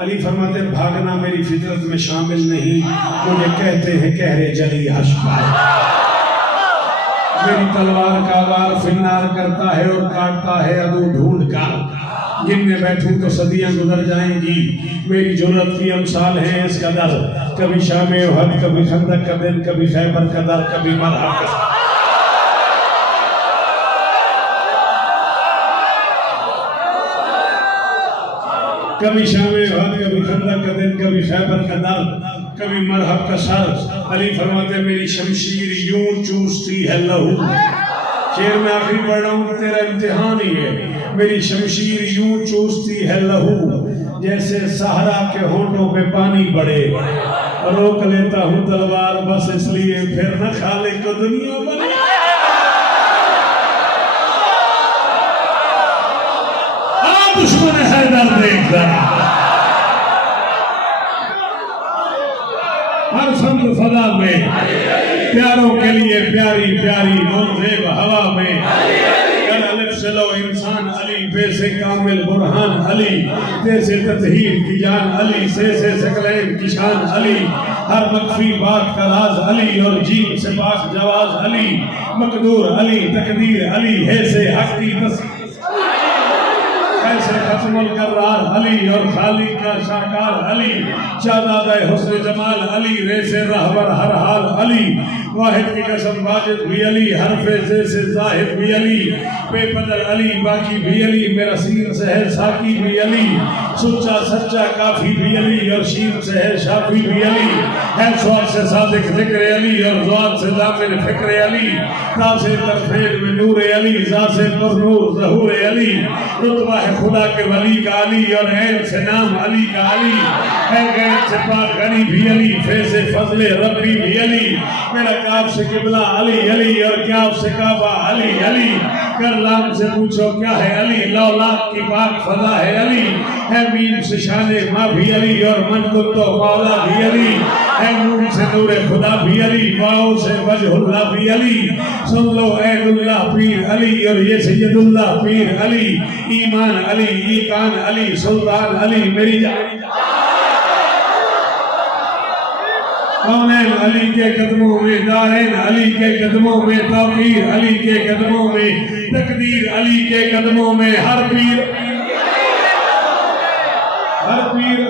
علی فرماتے بھاگنا میری فطرت میں شامل نہیں، مجھے کہتے ہیں کہرے جلی حشبائے، میری تلوار کا وار فنار کرتا ہے اور کاٹتا ہے عدو ڈھونڈ کر، جن میں بیٹھوں تو صدیاں گزر جائیں گی، میری جرت کی امثال ہیں اس قدر، کبھی شام احد، کبھی خندق کا دن، کبھی خیبر کا در، کبھی مرحب کا سر، کبھی شام احد، کبھی خندق کا دن، کبھی خیبر کا در، کبھی مرحب کا سر۔ علی فرماتے میری شمشیر یوں چوستی ہے لہو، شعر میں آخری پڑھ رہا ہوں، تیرا امتحان ہی ہے، میری شمشیر یوں چوستی ہے لہو، جیسے صحرا کے ہونٹوں پہ پانی بڑے، روک لیتا ہوں تلوار بس اس لیے پھر نہ خالق کو دنیا بنے۔ دشمن حیدر دیکھ رہا، ہر سمت فضا میں پیاروں کے لیے پیاری پیاری موزیب ہوا میں، کر الف سے لو انسان علی، بے سے کامل برہان علی، تے سے تطہیر کی جان علی، سے سکلین کی شان علی، ہر مخفی بات کا راز علی، اور جیم سے پاک جواز علی، مقدور علی، تقدیر علی، ہے سے حق کی تصدیق ایسے ختم القرار علی، اور خالق کا شاکار علی، شہزادہ حسن جمال علی، ریس رہبر ہر حال علی، واحد کی قسم واجد بھی علی، حرف زے سے زاہد بھی علی، بے بدل علی، باقی بھی علی، میرا سین سے ہے ساقی بھی علی، سچا سچا کافی بھی علی، اور شین سے ہے شافی بھی علی، ہے سواد سے صادق ذکر علی، اور زواد سے ضامن فکر علی، تا سے ترفیل میں نور علی، ذا سے پر نور ظہور علی، رتبہ ہے خدا کے ولی کا علی، اور عین سے نام علی کا علی، ہے غیر سے پاک غنی بھی علی، فے سے فضل ربی بھی علی، میرا کاف سے قبلہ علی علی، اور کیاف سے کعبہ علی علی، کر لام سے پوچھو کیا ہے علی، لو لاکھ کی پاک فضا ہے علی، ہے میم سے شان ماں بھی علی، اور من کو تو مولا بھی علی، ہے نور سے نور خدا بھی علی، واؤ سے وجہ اللہ بھی علی، سن لو عید اللہ پیر علی، اور یہ سید اللہ پیر علی، ایمان علی، ایقان علی، سلطان علی، میری جان کونین علی کے قدموں میں، دارین علی کے قدموں میں، توقیر علی کے قدموں میں، تقدیر علی کے قدموں میں، ہر پیر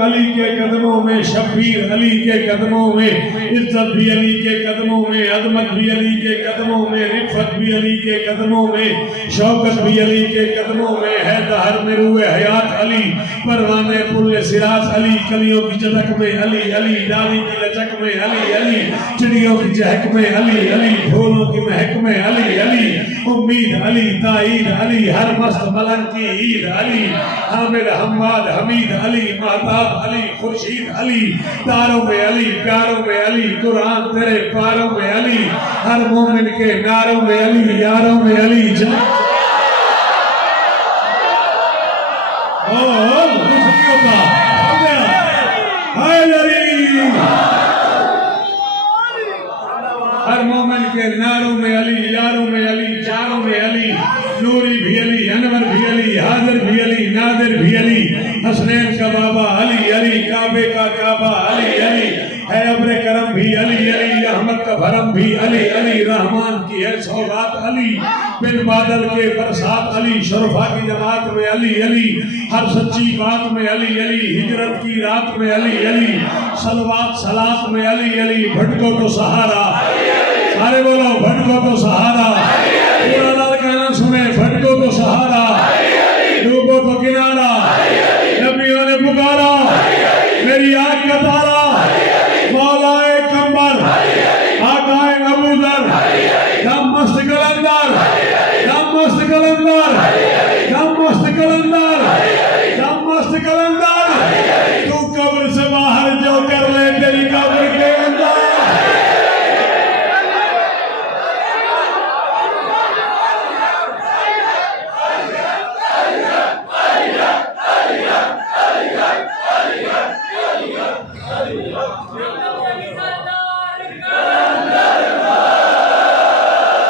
علی کے قدموں میں، شبیر علی کے قدموں میں، عزت بھی علی کے قدموں میں، عظمت بھی علی کے قدموں میں، رفت بھی علی کے قدموں میں، شوکت بھی علی کے قدموں میں، ہے دہر میں روح حیات علی، پروانے پل سراج علی، کلیوں کی چٹک میں علی علی، ڈالی کی لچک میں علی علی، چڑیوں کی چہک میں علی علی، پھولوں کی مہک میں علی علی، امید علی، تائید علی، ہر مست ملنگ کی عید علی، حامد حماد حمید علی، مہتاب علی، خورشید علی، تاروں میں علی، پیاروں میں علی، قرآن تیرے پاروں میں علی، ہر مومن کے ناروں میں علی، یاروں میں علی، ہر مومن کے ناروں میں علی، یاروں میں علی، چاروں میں علی، نوری بھی علی، انور بھی علی، حاضر بھی علی، نادر بھی علی، حسنین کا بابا علی علی، کعبے کا کعبہ علی علی، ہے ابر کرم بھی علی علی، احمد کا بھرم بھی علی علی، رحمان کی ہے سوغات علی، بن بادل کے برسات علی، شرفا کی جماعت میں علی علی، ہر سچی بات میں علی علی، ہجرت کی رات میں علی علی، صلوات صلات میں علی علی، بھٹکو تو سہارا، سارے بولو بھٹکو تو سہارا، پورا لال کہنا سنے، بھٹکو تو سہارا، ڈوبو تو کنارا، نبیوں نے پکارا، میری آنکھ کا تارا، مولا کمبر، آقا ابو ذر، دم مست کلندر، دم مست کلندر، دم مست کلندر،